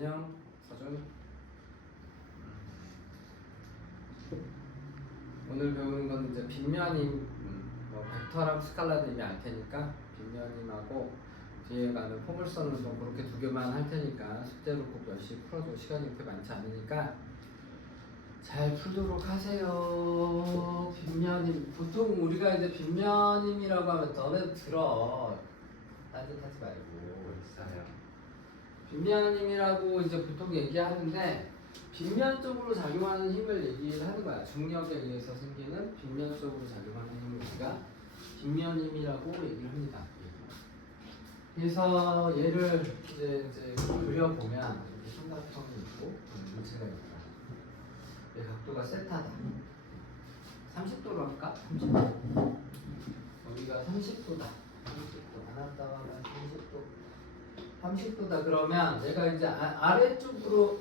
안녕, 서준. 오늘 배우는 건 이제 빗면임, 뭐 벡터랑 스칼라도 이미 알 테니까 빗면임하고 뒤에 가는 포물선은 좀 그렇게 두 개만 할 테니까 숙제로 꼭 열심히 풀어도 시간이 그렇게 많지 않으니까 잘 풀도록 하세요. 빗면임, 보통 우리가 이제 빗면임이라고 하면 너는 들어. 딴짓하지 말고 있어요. 빗면임이라고 이제 보통 얘기하는데 빗면 쪽으로 작용하는 힘을 얘기를 하는 거야. 중력에 의해서 생기는 빗면 쪽으로 작용하는 힘을 우리가 빗면임이라고 얘기를 합니다. 그래서 얘를 이제 그려보면 이렇게 삼각형이 있고 물체가 있다. 얘 각도가 세타다. 30도로 할까? 30도. 여기가 30도다. 30도. 안았다가 30도. 30도다 그러면 얘가 이제 아래쪽으로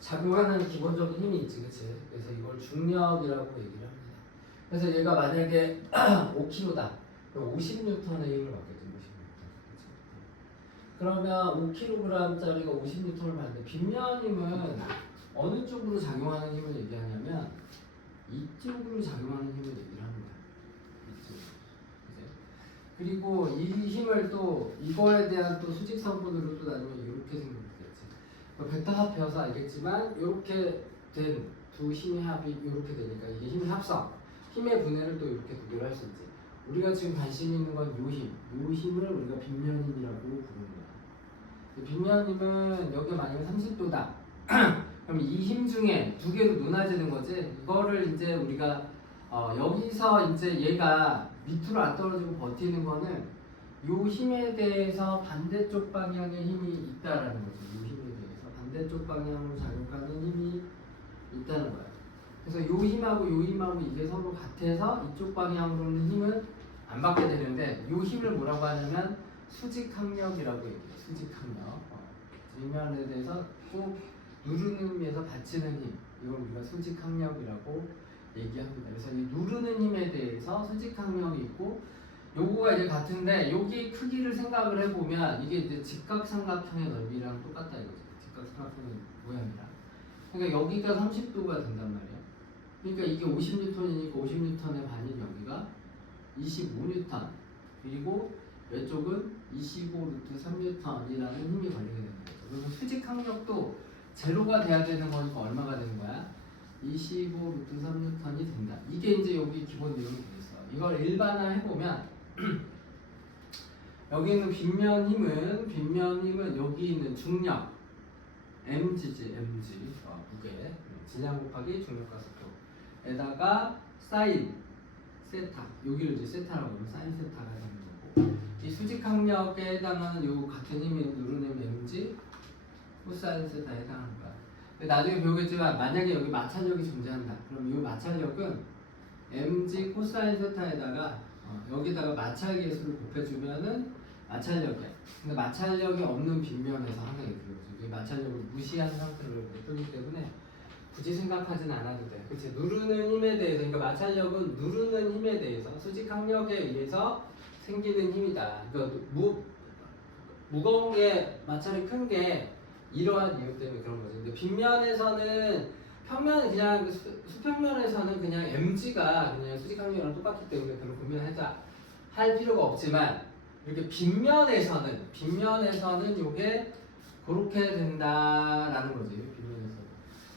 작용하는 기본적인 힘이 있지, 그치? 그래서 이걸 중력이라고 얘기를 합니다. 그래서 얘가 만약에 5kg다. 그럼 50N의 힘을 받겠지, 50N. 그러면 5kg짜리가 50N을 받는데 빗면힘은 어느 쪽으로 작용하는 힘을 얘기하냐면 이쪽으로 작용하는 힘을 얘기를 합니다. 이쪽. 그리고 이 힘을 또 이거에 대한 또 수직 성분으로 또 나누면 이렇게 생기겠지. 벡터 합해서 알겠지만 이렇게 된 두 힘의 합이 이렇게 되니까 이게 힘 합성, 힘의 분해를 또 이렇게 두 개로 할 수 있지. 우리가 지금 관심 있는 건 요 힘, 요 힘을 우리가 빗면힘이라고 부르는 거야. 빗면힘은 여기 만약에 30도다. 그럼 이 힘 중에 두 개로 나눠지는 거지. 이거를 이제 우리가 여기서 이제 얘가 밑으로 안 떨어지고 버티는 거는 요 힘에 대해서 반대쪽 방향의 힘이 있다라는 거죠. 요 힘에 대해서 반대쪽 방향으로 작용하는 힘이 있다는 거야. 그래서 요 힘하고 요 힘하고 이게 서로 같아서 이쪽 방향으로는 힘은 안 받게 되는데 요 힘을 뭐라고 하냐면 수직항력이라고 얘기해요. 수직항력. 뒷면에 대해서 꼭 누르는 힘에서 받치는 힘. 이걸 우리가 수직항력이라고 얘기합니다. 그래서 이 누르는 힘에 대해서 수직항력이 있고 요거가 이제 같은데 여기 크기를 생각을 해보면 이게 이제 직각삼각형의 넓이랑 똑같다 이거죠. 직각삼각형의 모양이랑. 그러니까 여기가 30도가 된단 말이야. 그러니까 이게 50N이니까 50N의 반이 여기가 25N. 그리고 이쪽은 25√3N이라는 힘이 걸리게 되는 거죠. 그래서 수직항력도 제로가 돼야 되는 거니까 얼마가 되는 거야? 25√3N이 된다. 이게 이제 여기 기본 내용이 되겠어. 이걸 일반화 해보면 여기 있는 빗면 힘은 여기 있는 중력 mg지, mg 무게 질량 곱하기 중력 가속도에다가 사인 세타, 여기를 이제 세타라고 하면 사인 세타가 되는 거고, 이 수직항력에 해당하는 요 같은 힘이 누르는 mg 코사인 세타에 해당하는 거야. 나중에 배우겠지만 만약에 여기 마찰력이 존재한다. 그럼 이 마찰력은 mg 코사인 세타에다가 여기다가 마찰 계수를 곱해주면은 마찰력이야. 근데 마찰력이 없는 빗면에서 항상 이렇게 되거든. 마찰력을 무시한 상태로 뜨기 때문에 굳이 생각하진 않아도 돼. 그치? 누르는 힘에 대해서, 그러니까 마찰력은 누르는 힘에 대해서 수직항력에 의해서 생기는 힘이다. 그러니까 무거운 게 마찰이 큰 게 이러한 이유 때문에 그런 거죠. 근데 빗면에서는 평면 그냥 수평면에서는 그냥 mg가 그냥 수직항력이랑 똑같기 때문에 별로 고민하자 할 필요가 없지만 이렇게 빗면에서는 이게 그렇게 된다라는 거지. 빗면에서.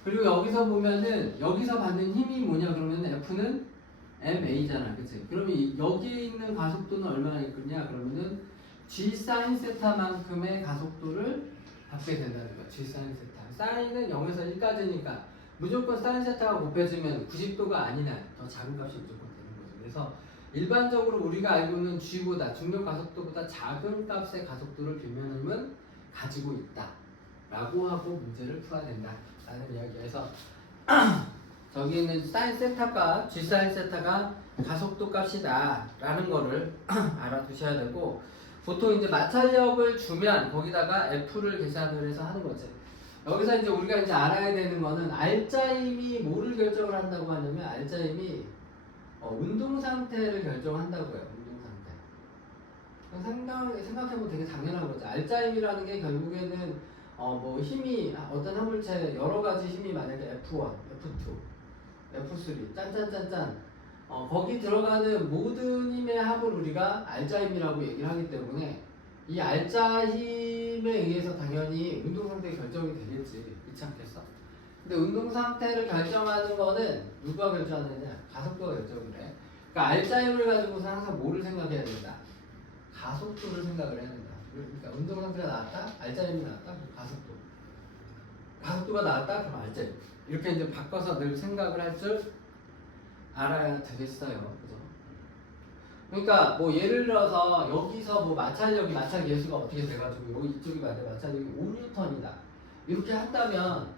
그리고 여기서 보면은 여기서 받는 힘이 뭐냐 그러면 F는 ma잖아, 그치? 그러면 여기 있는 가속도는 얼마나 있겠냐 그러면은 g sin 세타만큼의 가속도를 받게 된다는 거야. g sin 세타. 사인은 0에서 1까지니까 무조건 sin 세타가 곱해지면 90도가 아니나 더 작은 값이 무조건 되는 거죠. 그래서 일반적으로 우리가 알고 있는 g보다 중력 가속도보다 작은 값의 가속도를 빗면힘은 가지고 있다 라고 하고 문제를 풀어야 된다 라는 이야기에서 저기 있는 sin 세타가 g sin 세타가 가속도 값이다 라는 거를 알아두셔야 되고, 보통 이제 마찰력을 주면 거기다가 F를 계산을 해서 하는 거지. 여기서 이제 우리가 이제 알아야 되는 거는 알짜힘이 뭐를 결정을 한다고 하냐면 알짜힘이 운동 상태를 결정한다고요. 운동 상태. 생각해보면 되게 당연한 거죠. 알짜힘이라는 게 결국에는 뭐 힘이 어떤 한 물체에 여러 가지 힘이 만약에 F1, F2, F3 짠짠짠짠 거기 들어가는 모든 힘의 합을 우리가 알자 힘이라고 얘기를 하기 때문에 이 알자 힘에 의해서 당연히 운동 상태 결정이 되겠지. 그렇지 않겠어? 근데 운동 상태를 결정하는 거는 누가 결정하느냐? 가속도가 결정을 해. 그러니까 알자 힘을 가지고서 항상 뭐를 생각해야 된다? 가속도를 생각을 해야 된다. 그러니까 운동 상태가 나왔다? 알자 힘이 나왔다? 그럼 가속도. 가속도가 나왔다? 그럼 알자 힘. 이렇게 이제 바꿔서 늘 생각을 할 줄 알아야 되겠어요. 그죠? 그러니까 뭐 예를 들어서 여기서 뭐 마찰력이 마찰 계수가 어떻게 돼가지고 여기 이쪽이 맞아 마찰력이 5N이다. 이렇게 한다면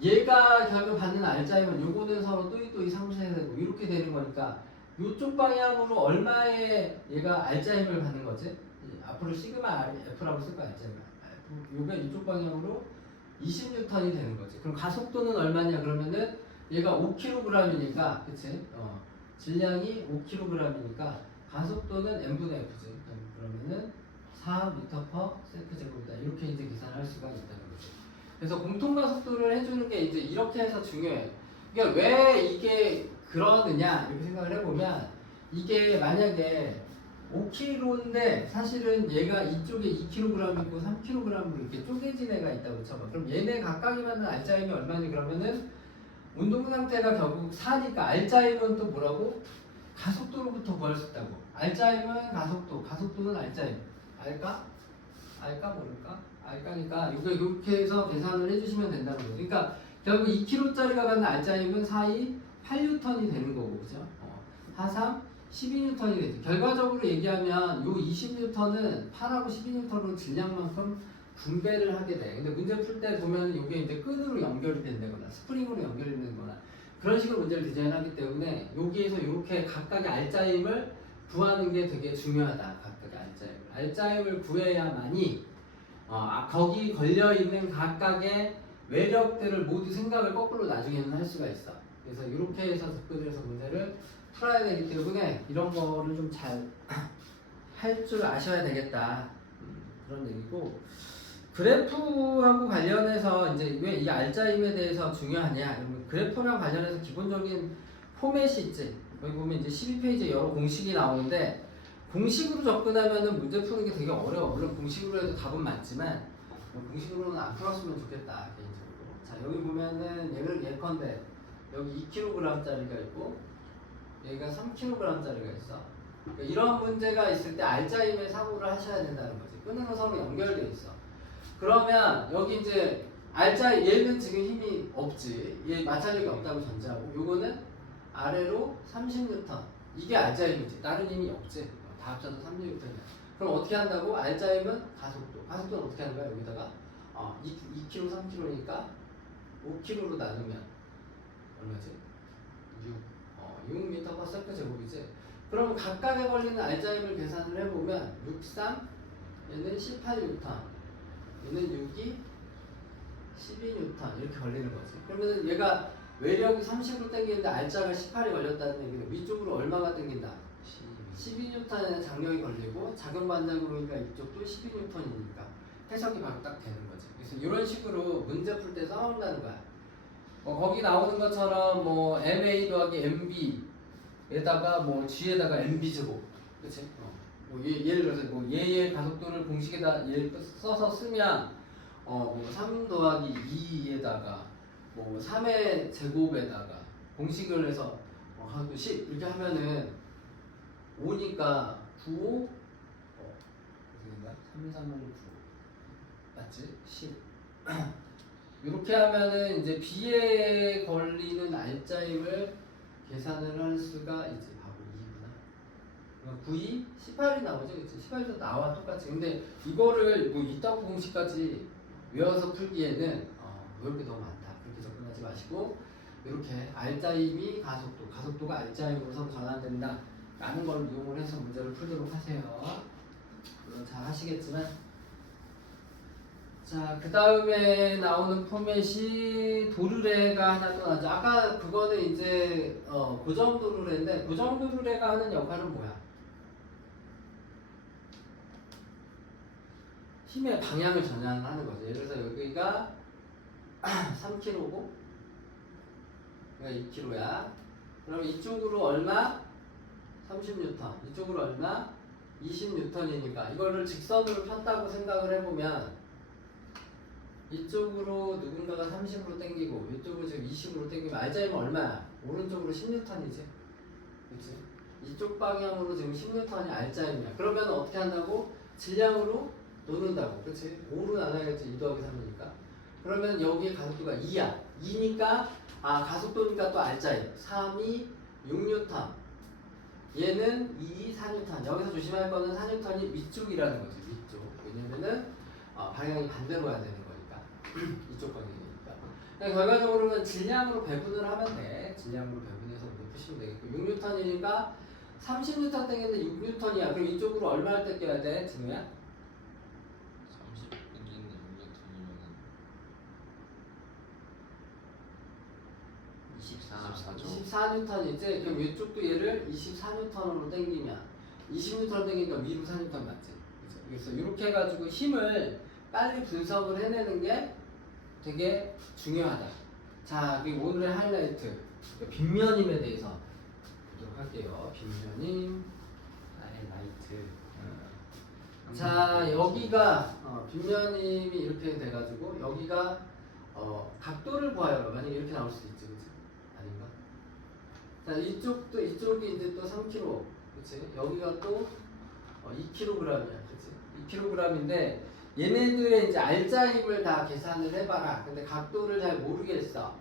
얘가 결국 받는 알자임은 요거는 서로 또이 상쇄해야 되고 이렇게 되는 거니까 이쪽 방향으로 얼마의 얘가 알자임을 받는 거지? 앞으로 시그마 F라고 쓸 거야 알자임. 요게 이쪽 방향으로 20N이 되는 거지. 그럼 가속도는 얼마냐 그러면은 얘가 5kg이니까 그치? 질량이 5kg이니까 가속도는 n분의 f지. 그러면은 4m/s 제곱이다. 이렇게 이제 계산할 수가 있다는 거죠. 그래서 공통 가속도를 해주는 게 이제 이렇게 해서 중요해. 그러니까 왜 이게 그러느냐 이렇게 생각을 해보면 이게 만약에 5kg인데 사실은 얘가 이쪽에 2kg 있고 3kg으로 이렇게 쪼개진 애가 있다고 쳐봐. 그럼 얘네 각각이 받는 알자임이 얼마니 그러면은 운동 상태가 결국 4니까 알자임은 또 뭐라고? 가속도로부터 구할 수 있다고. 알자임은 가속도, 가속도는 알자임. 알까? 알까 모를까? 알까니까 이거 이렇게 해서 계산을 해주시면 된다는 거죠. 그러니까 결국 2kg짜리가 갖는 알자임은 4이 8N이 되는 거고, 그죠? 4, 12N이 되죠. 결과적으로 얘기하면 요 20N은 8하고 12N으로 질량만큼 분배를 하게 돼. 근데 문제 풀 때 보면 이게 이제 끈으로 연결이 된다거나 스프링으로 연결이 된다거나 그런 식으로 문제를 디자인하기 때문에 여기에서 이렇게 각각의 알자임을 구하는 게 되게 중요하다. 각각의 알자임을. 알자임을 구해야만이 거기 걸려있는 각각의 외력들을 모두 생각을 거꾸로 나중에는 할 수가 있어. 그래서 이렇게 해서 접근해서 문제를 풀어야 되기 때문에 이런 거를 좀 잘 할 줄 아셔야 되겠다. 그런 얘기고 그래프하고 관련해서 이제 왜 이 알자임에 대해서 중요하냐? 그래프랑 관련해서 기본적인 포맷이 있지. 여기 보면 이제 12페이지에 여러 공식이 나오는데 공식으로 접근하면은 문제 푸는 게 되게 어려워. 물론 공식으로 해도 답은 맞지만 공식으로는 안 풀었으면 좋겠다 개인적으로. 자 여기 보면은 예컨대 여기 2kg짜리가 있고 여기가 3kg짜리가 있어. 그러니까 이런 문제가 있을 때 알자임의 사고를 하셔야 된다는 거지. 끈으로 서로 연결돼 있어. 그러면 여기 이제 알자 얘는 지금 힘이 없지. 얘 마찰력이 없다고 전제하고 요거는 아래로 30N. 이게 알자 힘이지. 다른 힘이 없지. 다 합쳐서 30N이야. 그럼 어떻게 한다고? 알자 힘은 가속도. 가속도는 어떻게 하는 거야? 여기다가 2kg, 3kg니까 5kg로 나누면 얼마지? 6m/s 제곱이지. 그럼 각각에 걸리는 알자 힘을 계산을 해보면 63 얘는 18N 얘는 6이 12N 이렇게 걸리는 거지. 그러면 얘가 외력이 30으로 당기는데 알자가 18이 걸렸다는 얘기는 위쪽으로 얼마가 당긴다? 12N의 장력이 걸리고 작용 반작용이니까 이쪽도 12N이니까 해석이 바로 딱 되는 거지. 그래서 이런 식으로 문제 풀 때 써먹는다는 거야. 거기 나오는 것처럼 뭐 MA 더하기 MB에다가 뭐 G에다가 MB 제곱, 그치? 뭐 예를 들어서 뭐 얘의 가속도를 공식에다 써서 쓰면 뭐 3 더하기 2에다가 뭐 3의 제곱에다가 공식을 해서 가속도 10 이렇게 하면은 5니까 9, 3, 3, 5, 9 맞지? 10 이렇게 하면은 이제 B에 걸리는 알자임을 계산을 할 수가 있지. 바로 2구나. 9이 18이 나오죠, 그치? 18에서 나와 똑같이. 근데 이거를 뭐 이따구 공식까지 외워서 풀기에는 외울 게 너무 많다. 그렇게 접근하지 마시고 이렇게 알자임이 가속도, 가속도가 알자임으로 전환된다 라는 걸 이용을 해서 문제를 풀도록 하세요. 물론 잘 하시겠지만 자, 그 다음에 나오는 포맷이 도르래가 하나 또 나죠. 아까 그거는 이제 고정 도르래인데 고정 도르래가 하는 역할은 뭐야? 힘의 방향을 전환하는 거죠. 예를 들어서 여기가 3kg고 여기가 2kg야. 그럼 이쪽으로 얼마? 30N. 이쪽으로 얼마? 20N이니까 이거를 직선으로 폈다고 생각을 해보면 이쪽으로 누군가가 30으로 당기고 이쪽으로 지금 20으로 당기면 알자이면 얼마야? 오른쪽으로 10N이지. 그치? 이쪽 방향으로 지금 10N이 알자임이야. 그러면 어떻게 한다고? 질량으로 놓는다고. 그치? 5로 나눠야겠지. 2 더하기 3이니까. 그러면 여기에 가속도가 2야. 2니까 가속도니까 또 알자임. 3이 6N. 얘는 2, 4N. 여기서 조심할 거는 4N이 위쪽이라는 거지. 위쪽. 왜냐면은 방향이 반대로 가야 되는 거니까. 이쪽 방향이니까. 그러니까 결과적으로는 질량으로 배분을 하면 돼. 질량으로 배분해서 푸시면 되겠고. 6N이니까 30N 땡겼는데 6N이야. 그럼 이쪽으로 얼마를 땡겨야 돼? 진우야? 30 땡기는데 6N이면은 24N이지? 그럼 이쪽도 얘를 24N으로 땡기면 20N 땡기니까 위로 4N 맞지? 그죠? 그래서 이렇게 해가지고 힘을 빨리 분석을 해내는 게 되게 중요하다. 자, 그리고 오늘의 하이라이트 빗면임에 대해서 보도록 할게요. 빗면임 하이라이트. 자, 여기가 빗면임이 이렇게 돼가지고 여기가 각도를 구하여. 만약에 이렇게 나올 수도 있지, 그치? 아닌가? 자, 이쪽이 이제 또 3kg, 그치? 여기가 또 2kg이야, 그치? 2kg인데 얘네들의 이제 알짜 힘을 다 계산을 해봐라. 근데 각도를 잘 모르겠어.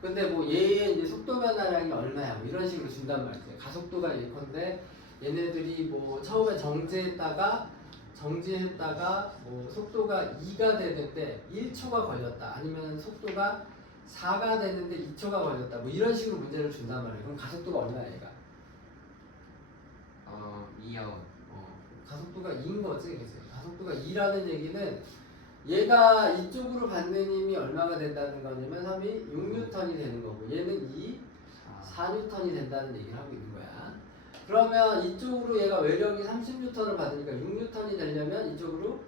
근데 뭐 얘의 이제 속도 변화량이 얼마야? 뭐 이런 식으로 준단 말이지. 가속도가 예컨대 얘네들이 뭐 처음에 정지했다가 뭐 속도가 2가 되는데 1초가 걸렸다. 아니면 속도가 4가 되는데 2초가 걸렸다. 뭐 이런 식으로 문제를 준단 말이야. 그럼 가속도가 얼마야, 얘가? 2요. 가속도가 2인 거지, 그치? 가속도가 2라는 얘기는 얘가 이쪽으로 받는 힘이 얼마가 된다는 거냐면 3이 6N이 되는 거고 얘는 2, 4N이 된다는 얘기를 하고 있는 거야. 그러면 이쪽으로 얘가 외력이 30N을 받으니까 6N이 되려면 이쪽으로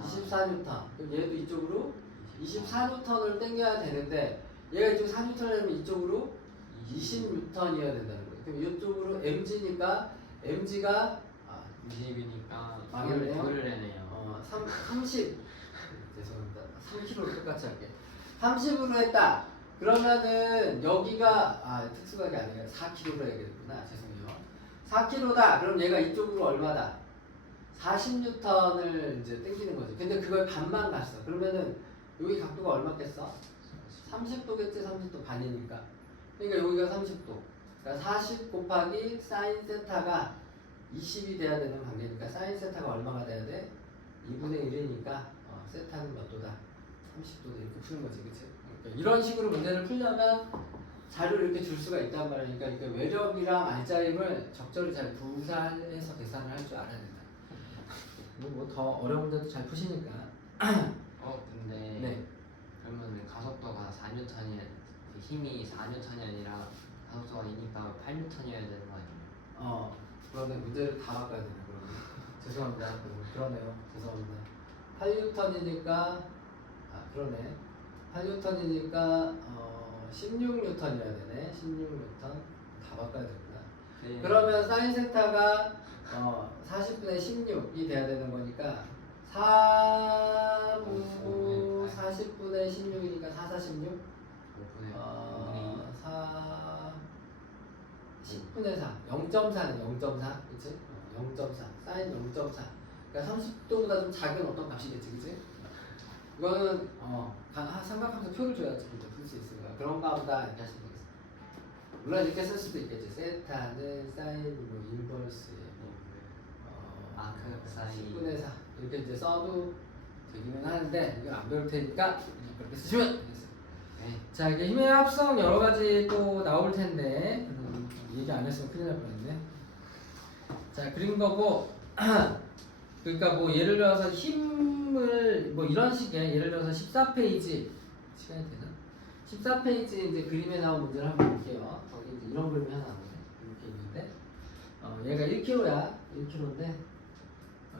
24N. 그럼 얘도 이쪽으로 24N을 당겨야 되는데 얘가 이쪽 4N을 내면 이쪽으로 20N이어야 된다는 거예요. 그럼 이쪽으로 mg니까 mg가 20이니까 망했네요. 그를 해네요. 30 죄송합니다. 3kg로 똑같이 할게. 30으로 했다. 그러면은 여기가 특수각이 아니라 4kg로 해야겠구나. 죄송해요. 4kg다. 그럼 얘가 이쪽으로 얼마다? 40N을 이제 당기는 거지. 근데 그걸 반만 갔어. 그러면은 여기 각도가 얼마겠어? 30도겠지. 30도 반이니까. 그러니까 여기가 30도. 그러니까 40 곱하기 사인 세타가 20이 돼야 되는 관계니까 사인 세타가 얼마가 돼야 돼? 2분의 1이니까 세타는 몇 도다? 30도다. 이렇게 푸는 거지, 그치? 그러니까 이런 식으로 문제를 풀려면 자료를 이렇게 줄 수가 있단 말이니까 이렇게 외력이랑 알짜임을 적절히 잘 분산해서 계산을 할 줄 알아야 된다. 뭐 더 어려운데도 잘 푸시니까. 근데 네. 그러면 가속도가 4N이 힘이 4N이 아니라 가속도가 2니까 8N이어야 되는 거 아니에요? 그러네. 문제를 다 바꿔야 되네. 그러면 죄송합니다. 그러네요. 죄송합니다. 8N이니까 그러네. 8N이니까 16N이어야 되네. 16N 다 바꿔야 되구나. 네. 그러면 사인 세타가 40분의 16이 돼야 되는 거니까 4분 40분의 16이니까 4, 4, 16 4 10분의 4 0.4는 0.4 그치? 0.4 사인 0.4 그러니까 30도보다 좀 작은 어떤 값이겠지 그치? 이거는 삼각함수 표를 줘야지 풀 수 있을 거야. 그런가 보다 이렇게 하시면 되겠습니다. 물론 이렇게 쓸 수도 있겠지. 세타는 사인 뭐 인버스에 그 사이 10분의 4 이렇게 이제 써도 되기는 하는데 이건 안 배울 테니까 그냥 그렇게 쓰시면 되겠어요. 네. 자, 이게 힘의 합성 여러 가지 또 나올 텐데 얘기 안 했으면 큰일 날 뻔했네. 자, 그린 거고 그러니까 뭐 예를 들어서 힘을 뭐 이런 식의 예를 들어서 14페이지 시간이 되나? 14페이지 이제 그림에 나온 문제를 한번 볼게요. 거기 이제 이런 그림이 하나 나오네. 이렇게 있는데 얘가 1kg야. 1kg인데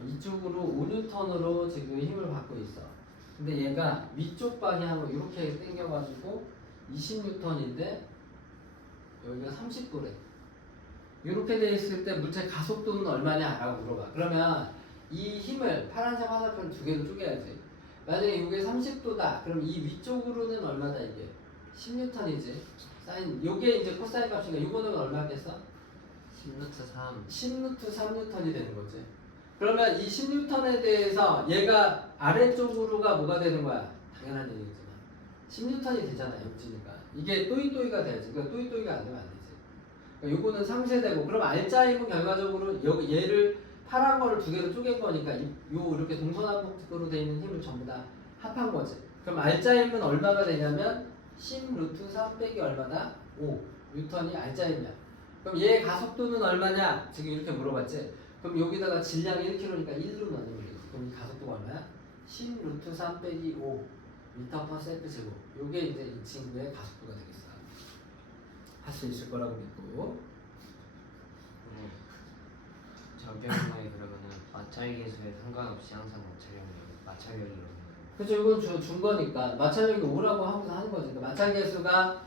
이쪽으로 5N으로 지금 힘을 받고 있어. 근데 얘가 위쪽 방향으로 이렇게 당겨가지고 20N인데 여기가 30도래. 이렇게 돼 있을 때 물체 가속도는 얼마냐? 라고 물어봐. 그러면 이 힘을 파란색 화살표를 두 개로 쪼개야지. 만약에 이게 30도다. 그럼 이 위쪽으로는 얼마다 이게? 10N이지. 사인 요게 이제 코사인 값이니까 요거는 얼마겠어? 10루트 3. 10루트 3N이 되는 거지. 그러면 이 10N에 대해서 얘가 아래쪽으로가 뭐가 되는 거야? 당연한 얘기지만 10N이 되잖아, 역지니까. 이게 또이또이가 돼야지. 그러니까 또이또이가 안 되면 안 되지. 그러니까 요거는 상쇄되고, 그럼 알짜임은 결과적으로 여기 얘를 파란 거를 두 개로 쪼갠 거니까 요 이렇게 동서남북으로 돼 있는 힘을 전부 다 합한 거지. 그럼 알짜임은 얼마가 되냐면 10루트 3 빼기 얼마다? 5 뉴턴이 알짜임이야. 그럼 얘 가속도는 얼마냐? 지금 이렇게 물어봤지. 그럼 여기다가 질량이 1kg니까 1로 나누면 되지. 그럼 이 가속도가 얼마야? 10루트 3 빼기 5 미터 퍼 세컨드 제곱. 요게 이제 이 친구의 가속도가 되겠어. 할 수 있을 거라고 믿고. 적용량이 그러면은 마찰 계수에 상관없이 항상 마찰력이 이런 그렇죠. 이건 준 거니까 마찰력이 5라고 하고서 하는 거지. 그러니까 마찰 계수가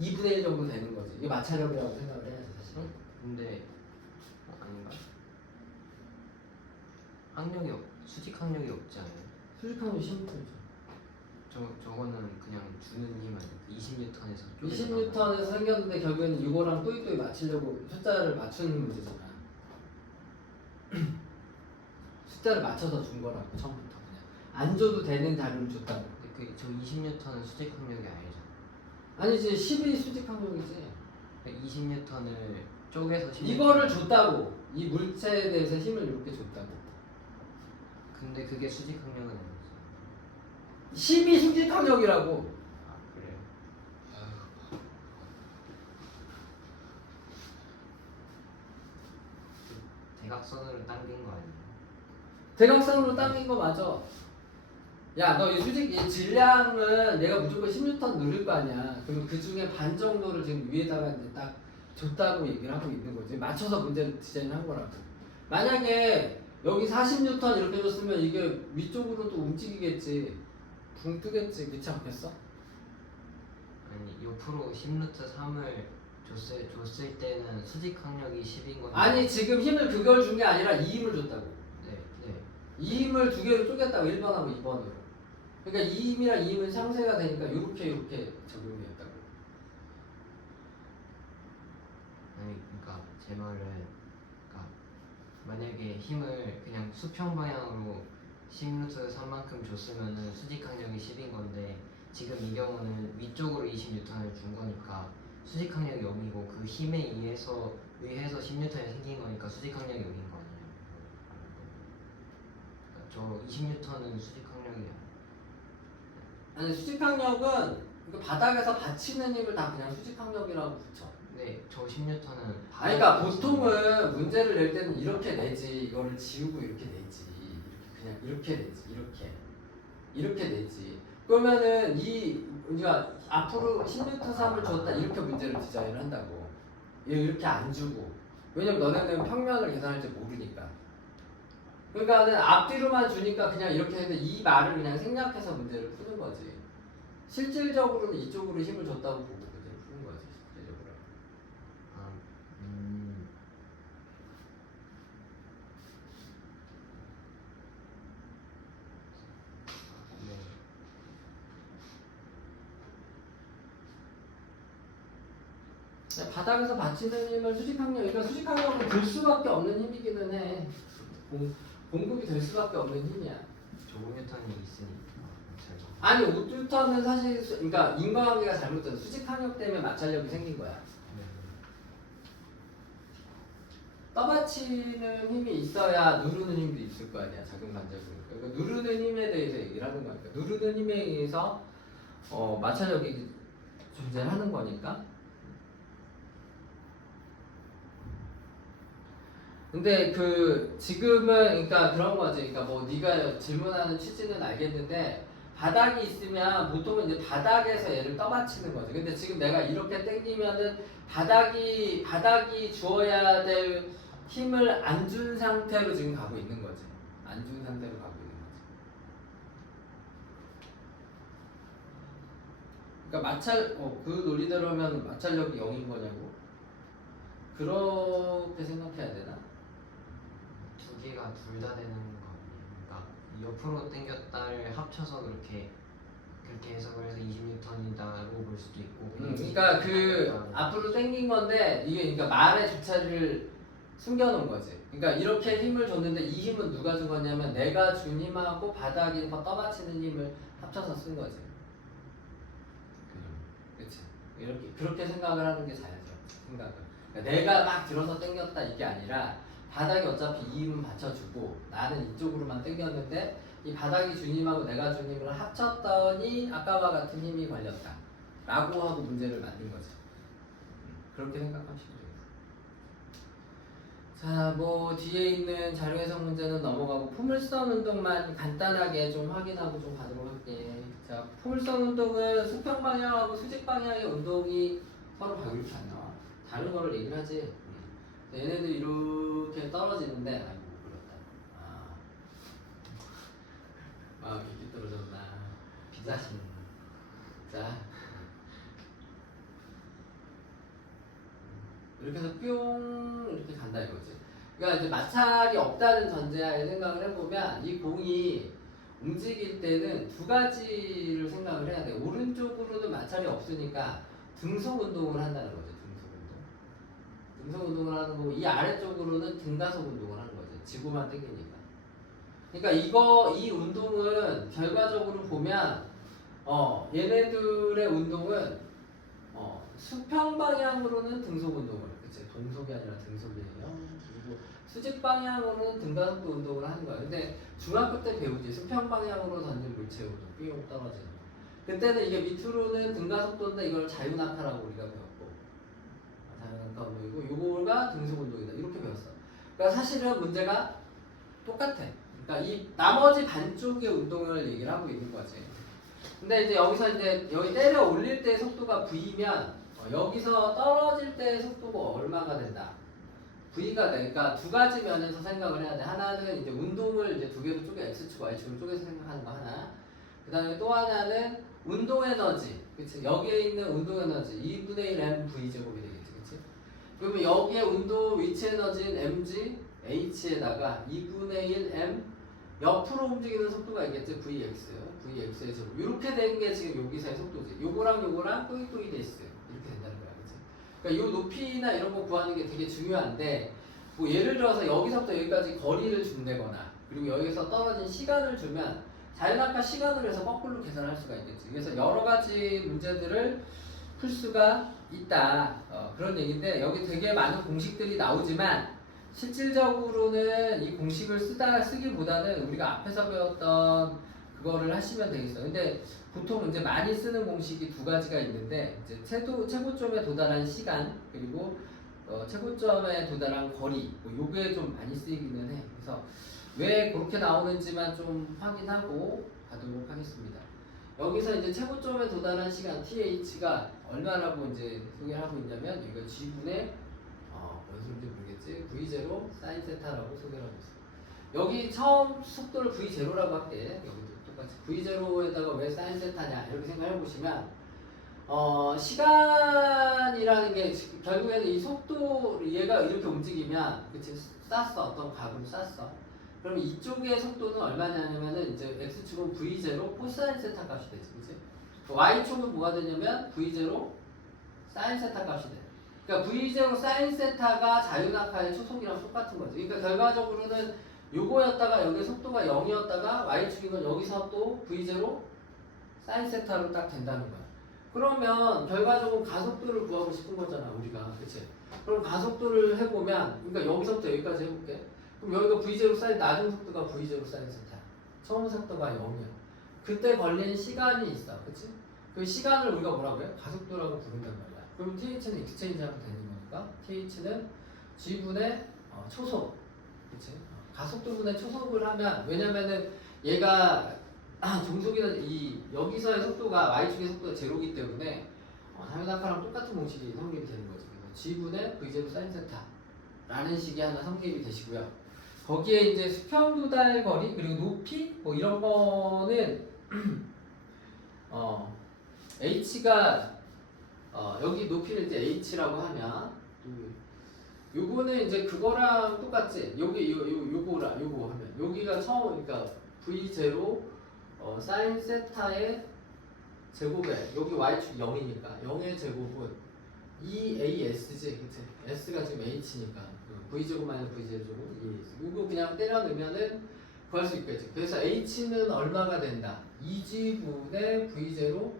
2분의 1 정도 되는 거지. 이게 마찰력이라고 생각을 해야지 사실은. 근데 아닌가? 항력이 수직 항력이 없지 않아요? 수직하면 10N이죠. 저거는 그냥 주는 힘 아니에요? 20N에서 20N에서 생겼는데 결국에는 이거랑 또이또이 맞추려고 숫자를 맞추는 문제잖아. 숫자를 맞춰서 준 거라고 처음부터 그냥 안 줘도 되는 자료를 줬다고. 저 20N은 수직 항력이 아니잖아. 아니지 10이 수직 항력이지. 20N을 쪼개서 10N. 이거를 줬다고. 이 물체에 대해서 힘을 이렇게 줬다고. 근데 그게 수직 항력은 아니지. 10이 수직 항력이라고. 아 그래요? 대각선으로 당긴 거 아니에요? 대각선으로 당긴 거 맞아. 야, 너 이 수직 이 질량은 내가 무조건 10N 누를 거 아니야. 그럼 그 중에 반 정도를 지금 위에다가 이제 딱 줬다고 얘기를 하고 있는 거지. 맞춰서 문제를 디자인한 거라고. 만약에 여기 40N 이렇게 줬으면 이게 위쪽으로도 움직이겠지. 붕 뜨겠지. 그렇지 않겠어? 아니 옆으로 10루트 3을 줬을 때는 수직 항력이 10인 건데. 아니 지금 힘을 그걸 준 게 아니라 이 힘을 줬다고. 네. 이 힘을 두 개로 쪼갰다고 1번하고 2번으로. 그러니까 이 힘이랑 이 힘은 상쇄가 되니까 이렇게 적용이 됐다고. 아니 그러니까 제 말은 그러니까 만약에 힘을 그냥 수평 방향으로 10루트 3만큼 줬으면은 수직 항력이 10인 건데 지금 이 경우는 위쪽으로 20N을 준 거니까 수직 항력이 0이고 그 힘에 의해서 10N이 생긴 거니까 수직 항력이 0인 거 아니에요? 그러니까 저 20N은 수직 항력이 아니 수직항력은 그 바닥에서 받치는 힘을 다 그냥 수직항력이라고 붙여. 네, 저 10N은 아니 그러니까 보통은 문제를 낼 때는 이렇게 내지. 이거를 지우고 이렇게 내지. 그냥 이렇게 내지. 이렇게 내지. 그러면은 그러니까 앞으로 10N3을 줬다 이렇게 문제를 디자인을 한다고. 이렇게 안 주고. 왜냐면 너네는 평면을 계산할 줄 모르니까. 그러니까는 앞뒤로만 주니까 그냥 이렇게 했는데 이 말을 그냥 생략해서 문제를 푸는 거지. 실질적으로는 이쪽으로 힘을 줬다고 보고 문제를 푸는 거지. 실질적으로. 아, 네. 바닥에서 받치는 힘은 수직항력, 그러니까 수직항력은 들 수밖에 없는 힘이기는 해. 공급이 될 수밖에 없는 힘이야. 저 5N이 있으니까 제가. 아니 5N은 사실 그러니까 인과관계가 잘못돼서 수직항력 때문에 마찰력이 생긴 거야. 떠받치는 힘이 있어야 누르는 힘도 있을 거 아니야. 작은 반작용이니까. 그러니까 누르는 힘에 대해서 얘기를 하는 거니까. 누르는 힘에 의해서 마찰력이 존재하는 거니까. 근데 지금은 그러니까 그런 거지. 그러니까 뭐 네가 질문하는 취지는 알겠는데 바닥이 있으면 보통은 이제 바닥에서 얘를 떠받치는 거지. 근데 지금 내가 이렇게 당기면은 바닥이 주어야 될 힘을 안 준 상태로 지금 가고 있는 거지. 안 준 상태로 가고 있는 거지. 그러니까 그 논리대로 하면 마찰력이 0인 거냐고? 그렇게 생각해야 되나? 두 개가 둘 다 되는 거 아니에요? 그러니까 옆으로 당겼다를 합쳐서 그렇게 해석을 해서 20N이다라고 볼 수도 있고. 그러니까 그 앞으로 당긴 건데 이게 그러니까 말의 주체를 숨겨놓은 거지. 그러니까 이렇게 힘을 줬는데 이 힘은 누가 준 거냐면 내가 준 힘하고 바닥에 떠받치는 힘을 합쳐서 쓴 거지. 그렇지. 이렇게 그렇게 생각을 하는 게 자연스럽지. 생각을. 그러니까 내가 막 들어서 당겼다 이게 아니라 바닥이 어차피 이 힘은 받쳐주고 나는 이쪽으로만 당겼는데 이 바닥이 준 힘하고 내가 준 힘을 합쳤더니 아까와 같은 힘이 걸렸다 라고 하고 문제를 만든 거지. 그렇게 생각하시면 돼요. 자, 뭐 뒤에 있는 자료 해석 문제는 넘어가고 포물선 운동만 간단하게 좀 확인하고 좀 가도록 할게. 자, 포물선 운동은 수평 방향하고 수직 방향의 운동이 서로 이렇게 안 나와. 다른 거를 얘기를 하지. 얘네들 이렇게 떨어지는데 아이고 그렇다. 이렇게 떨어졌나. 비자신. 자, 이렇게 해서 뿅 이렇게 간다 이거지. 그러니까 이제 마찰이 없다는 전제하에 생각을 해보면 이 공이 움직일 때는 두 가지를 생각을 해야 돼. 오른쪽으로는 마찰이 없으니까 등속 운동을 한다는 거죠. 등속 운동을 하는 거고 이 아래쪽으로는 등가속 운동을 하는 거죠. 지구만 당기니까. 그러니까 이 운동은 결과적으로 보면 얘네들의 운동은 수평 방향으로는 등속 운동을, 그치? 동속이 아니라 등속이에요. 그리고 수직 방향으로는 등가속도 운동을 하는 거야. 근데 중학교 때 배우지. 수평 방향으로 던진 물체 운동, 삐용 떨어지는 거. 그때는 이게 밑으로는 등가속도인데 이걸 자유낙하라고 우리가 배웠고, 자유낙하 운동이고, 요거가 등속 운동이다. 이렇게 배웠어. 그러니까 사실은 문제가 똑같아. 그러니까 이 나머지 반쪽의 운동을 얘기를 하고 있는 거지. 근데 이제 여기서 이제 여기 때려 올릴 때 속도가 V면 여기서 떨어질 때 속도가 얼마가 된다? V가 돼. 그러니까 두 가지 면에서 생각을 해야 돼. 하나는 이제 운동을 이제 두 개로 쪼개 X축, Y축을 쪼개서 생각하는 거 하나. 그 다음에 또 하나는 운동 에너지. 그치? 여기에 있는 운동 에너지 2분의 1 mv 제곱이 되겠지. 그치? 그러면 여기에 운동 위치 에너지인 mg, h에다가 2분의 1 m 옆으로 움직이는 속도가 있겠지. vx의 제곱. 이렇게 된 게 지금 여기서의 속도지. 요거랑 또이 돼 있어요. 이렇게 된다는 거야. 그치? 그러니까 요 높이나 이런 거 구하는 게 되게 중요한데 뭐 예를 들어서 여기서부터 여기까지 거리를 준다거나 그리고 여기서 떨어진 시간을 주면 자연낙하 시간으로 해서 거꾸로 계산할 수가 있겠지. 그래서 여러 가지 문제들을 풀 수가 있다. 그런 얘기인데 여기 되게 많은 공식들이 나오지만 실질적으로는 이 공식을 쓰기보다는 우리가 앞에서 배웠던 그거를 하시면 되겠어요. 근데 보통 이제 많이 쓰는 공식이 두 가지가 있는데 이제 최고점에 도달한 시간 그리고 최고점에 도달한 거리 요게 좀 많이 쓰이기는 해. 그래서 왜 그렇게 나오는지만 좀 확인하고 가도록 하겠습니다. 여기서 이제 최고점에 도달한 시간 TH가 얼마라고 이제 소개를 하고 있냐면 이거 G분의 무슨 소리인지 모르겠지. V0 sin 세타라고 소개를 하고 있어요. 여기 처음 속도를 V0라고 할게. 여기도 똑같이 V0에다가 왜 sin 세타냐 이렇게 생각해 보시면 시간이라는 게 결국에는 이 속도 얘가 이렇게 움직이면 그치 쐈어 어떤 각으로 쐈어. 그럼 이쪽의 속도는 얼마냐면은 이제 x축은 v0 코사인 세타 값이 되지, 그치? y축은 뭐가 되냐면 v0 사인 세타 값이 돼. 그러니까 v0 사인 세타가 자유낙하의 초속이랑 똑같은 거지. 그러니까 결과적으로는 요거였다가 여기 속도가 0이었다가 y축인 건 여기서 또 v0 사인 세타로 딱 된다는 거야. 그러면 결과적으로 가속도를 구하고 싶은 거잖아, 우리가, 그치? 그럼 가속도를 해보면, 그러니까 여기서부터 여기까지 해볼게. 그럼 여기가 V0 사인 낮은 속도가 V0 사인 세타. 처음 속도가 0이야. 그때 걸리는 시간이 있어. 그치? 그 시간을 우리가 뭐라고 해? 가속도라고 부른단 말이야. 그럼 TH는 익스체인지하면 되는 거니까 TH는 G분의 초속. 그치? 가속도분의 초속을 하면 왜냐면은 얘가 종속이는 여기서의 속도가 Y축의 속도가 제로이기 때문에 자유낙하랑 똑같은 공식이 성립이 되는 거지. G분의 V0 사인 세타 라는 식이 하나 성립이 되시고요. 거기에 이제 수평 도달 거리 그리고 높이 뭐 이런 거는 h가 여기 높이를 이제 h라고 하면 요거는 이제 그거랑 똑같지. 여기 요거랑 요거 하면 여기가 처음 그러니까 v0 사인 세타의 제곱에 여기 y축 0이니까 0의 제곱은 2as지, 그치? s가 지금 h니까 v제곱 마이너스 v제곱 2as. 이거 그냥 때려 넣으면은 구할 수 있겠지. 그래서 h는 얼마가 된다? 2g분의 v0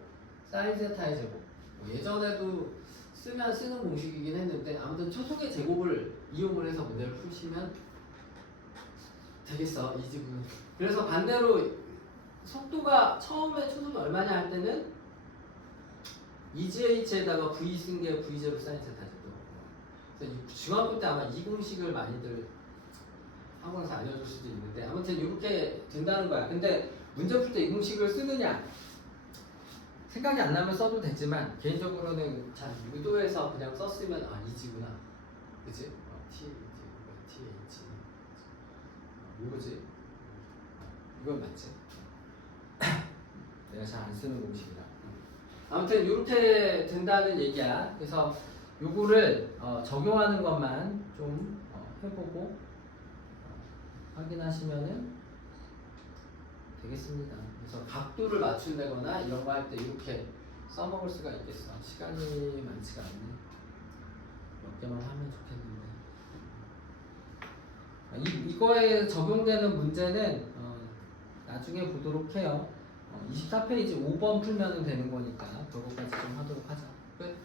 사인 세타의 제곱. 뭐 예전에도 쓰는 공식이긴 했는데 아무튼 초속의 제곱을 이용을 해서 문제를 푸시면 되겠어. 2g분. 그래서 반대로 속도가 처음에 초속이 얼마냐 할 때는 2GH에다가 V 쓴 게 V0 사인 세타죠. 그래서 중학교 때 아마 이 공식을 많이들 학원에서 알려줄 수도 있는데 아무튼 이렇게 된다는 거야. 근데 문제 풀 때 이 공식을 쓰느냐 생각이 안 나면 써도 되지만 개인적으로는 잘 유도해서 그냥 썼으면 아 이지구나, 그치? TH 이거지? 이건 맞지? 내가 잘 안 쓰는 공식이라. 아무튼 이렇게 된다는 얘기야. 그래서 요거를 적용하는 것만 좀 해보고 확인하시면은 되겠습니다. 그래서 각도를 맞춘다거나 이런 거 할 때 이렇게 써먹을 수가 있겠어. 시간이 많지가 않네. 몇 개만 하면 좋겠는데. 이거에 적용되는 문제는 나중에 보도록 해요. 24페이지 5번 풀면 되는 거니까 그거까지 좀 하도록 하자. 끝.